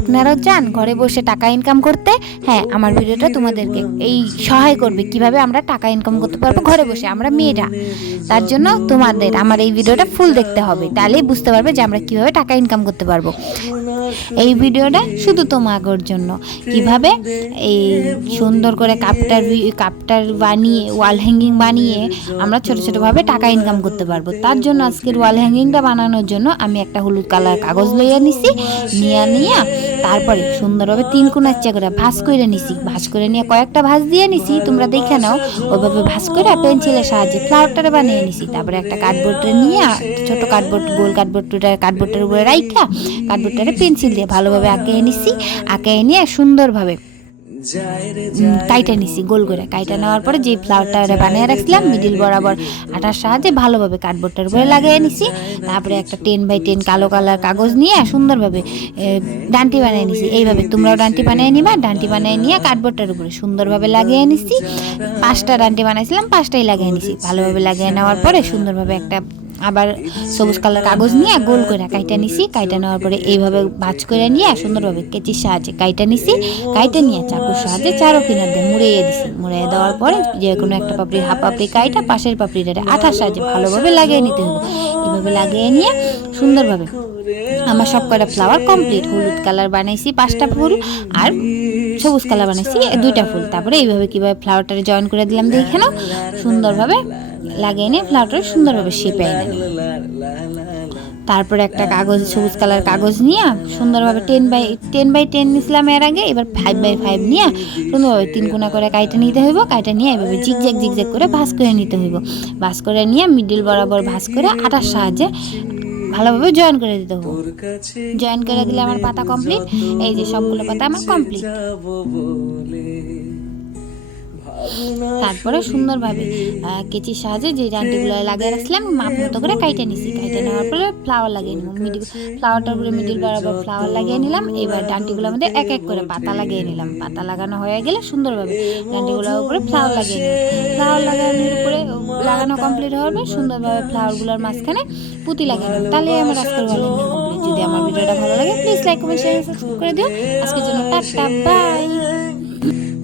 আপনারাও চান ঘরে বসে টাকা ইনকাম করতে? হ্যাঁ, আমার ভিডিওটা তোমাদেরকে এই সহায় করবে কিভাবে আমরা টাকা ইনকাম করতে পারবো ঘরে বসে, আমরা মেয়েরা। তার জন্য তোমাদের আমার এই ভিডিওটা ফুল দেখতে হবে, তাহলেই বুঝতে পারবে যে আমরা কিভাবে টাকা ইনকাম করতে পারবো। এই ভিডিওটা শুধু তোমাদের জন্য, কিভাবে এই সুন্দর করে কাপটার বানিয়ে ওয়াল হ্যাঙ্গিং বানিয়ে আমরা ছোট ছোটভাবে টাকা ইনকাম করতে পারবো। তার জন্য আজকের ওয়াল হ্যাঙ্গিংটা বানানোর জন্য আমি একটা হলুদ কালার কাগজ লইয়া নিছি, নিয়ে তারপরে সুন্দরভাবে 3 কোণা ইচ্ছা করে ভাঁজ করে নিছি। ভাঁজ করে নিয়ে কয়েকটা ভাঁজ দিয়ে নিছি, তোমরা দেখে নাও। ওইভাবে ভাঁজ করে পেন্সিলের সাহায্যে ফ্লাওয়ারটা বানিয়ে নিছি। তারপরে একটা কার্ডবোর্ডে নিয়ে ছোট কার্ডবোর্ড, গোল কার্ডবোর্ডের উপরে রাইখা কার্ডবোর্ডটারে পেন্সিল দিয়ে ভালোভাবে আঁকিয়ে নিছি। আঁকিয়ে নিয়ে সুন্দরভাবে কাইটা নিছি, গোল করে কাইটা নেওয়ার পরে যে ফ্লাওয়ারটা বানিয়ে রাখছিলাম মিডিল বরাবর আটার সাহায্যে ভালোভাবে কার্ডবোর্ডটার উপরে লাগিয়ে নিছি। তারপরে একটা 10x10 কালো কালার কাগজ নিয়ে সুন্দরভাবে ডান্টি বানিয়ে নিছি। এইভাবে তোমরাও ডান্টি বানিয়ে নিবা। ডান্টি বানিয়ে নিয়ে কার্ডবোর্ডটার উপরে সুন্দরভাবে লাগিয়ে নিছি। 5টা ডান্টি বানাইছিলাম, 5টাই লাগিয়ে নিছি। ভালোভাবে লাগিয়ে নেওয়ার পরে সুন্দরভাবে একটা আবার সবুজ কালার কাগজ নিয়ে গোল করে কাইটা নিছি। কাইটা নেওয়ার পরে এইভাবে ভাঁজ করে নিয়ে সুন্দরভাবে কেচির সাহায্যে কাইটা নিছি। কাইটা নিয়ে চাকুর সাহায্যে চারো কিনার দিয়ে মুড়িয়ে দিছি। মুড়িয়ে দেওয়ার পরে যে কোনো একটা পাপড়ির হাফ পাপড়ি কাইটা পাশের পাপড়িটারে আঠার সাহায্যে ভালোভাবে লাগিয়ে নিতে হবে। এইভাবে লাগিয়ে নিয়ে সুন্দরভাবে আমার সব কটা ফ্লাওয়ার কমপ্লিট। হলুদ কালার বানাইছি 5টা ফুল, আর সবুজ কালার বানাইছি 2টা ফুল। তারপরে এইভাবে কিভাবে ফ্লাওয়ারটারে জয়েন করে দিলাম দেখে নাও। সুন্দরভাবে লাগিয়ে নিয়ে ফ্লাওয়ারটা সুন্দরভাবে শেপে এনে নিলাম। তারপরে একটা কাগজ, সবুজ কালার কাগজ নিয়ে সুন্দরভাবে 10x10 নিয়েছিলাম এর আগে। এবার 5x5 নিয়ে সুন্দরভাবে 3 কোণা করে কাইটা নিতে হইব। কাইটা নিয়ে এভাবে জিগজ্যাগ করে ভাঁজ করে নিতে হইব। ভাঁজ করে নিয়ে মিডিল বরাবর ভাঁজ করে আটার সাহায্যে ভালোভাবে জয়েন করে দিতে হবে। জয়েন করে দিলে আমার পাতা কমপ্লিট। এই যে সবগুলো পাতা আমার কমপ্লিট। তারপরে সুন্দরভাবে কেচির সাহায্যে যে ডান্টিগুলো লাগিয়ে রাখছিলাম মাপ মতো করে কাইটে নিছি। কাইটে নেওয়ার পরে ফ্লাওয়ার লাগিয়ে নিলাম। ফ্লাওয়ারটার উপরে মিডিল বরাবর ফ্লাওয়ার লাগিয়ে নিলাম। এবার ডান্টিগুলোর মধ্যে এক এক করে পাতা লাগিয়ে নিলাম। পাতা লাগানো হয়ে গেলে সুন্দরভাবে ডান্টিগুলোর উপরে ফ্লাওয়ার লাগিয়ে নিলাম। ফ্লাওয়ার লাগানোর উপরে লাগানো কমপ্লিট হওয়ার পর সুন্দরভাবে ফ্লাওয়ারগুলোর মাঝখানে পুঁতি লাগিয়ে নিলাম। তাহলে আমার আজকের ওয়াল হ্যাঙ্গিং কমপ্লিট। যদি আমার ভিডিওটা ভালো লাগে please like, comment, share, subscribe করে দিও। আজকের জন্য টাটা, বাই।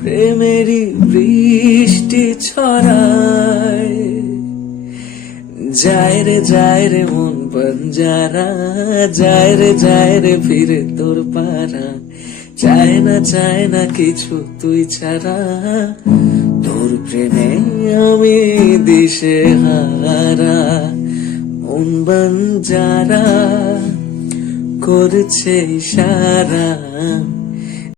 প্রেমেরই বৃষ্টি ছড়ায়, যায় রে মন বঞ্জারা, যায় রে ফিরে তোর পারা। চায় না কিছু তুই ছাড়া, তোর প্রেমে আমি দিশে হারা। মন বঞ্জারা করছে ইশারা।